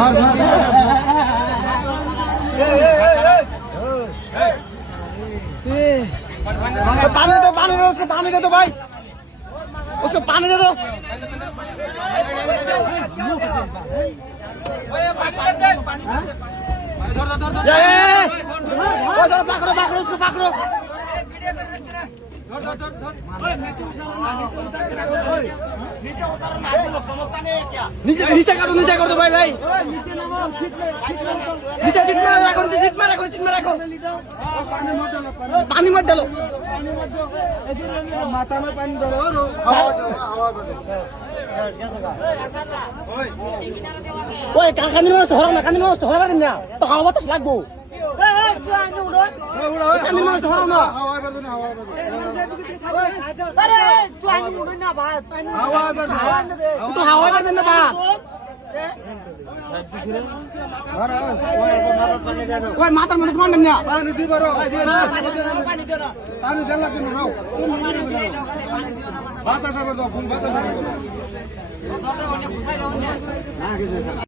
पानी दे उसको पानी दे दो भाई, उसको पानी दे दो। पकड़ो पकड़ो उसको पकड़ो। नीचे कर दो भाई भाई, नीचे सीट में रखो, सीट में रखो, सीट में रखो। पानी मत डालो, माथा में पानी डालो। ওই কাকানি মানুষ হরাও না, কাকানি মানুষ হরাও না, তো হাওয়া বাতাস লাগবো। কাকানি মানুষ হরাও না, তো হাওয়া বাতাস না ভাত। ওই মাথার মধ্যে ঠান্ডা না পানি দিবা রো, পানি দেন লাগবে না রো, বাতাস আবার দাও, ফুল বাতাস দাও।